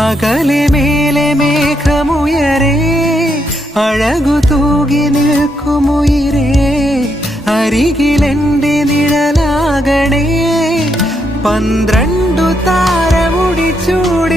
അകലെ മേലെ മേഘമുയരേ അഴകു തൂകി നിൽക്കുമുയിരേ അരികിലെന്റെ നിഴലാകണേ 12 താരമുടി ചൂടി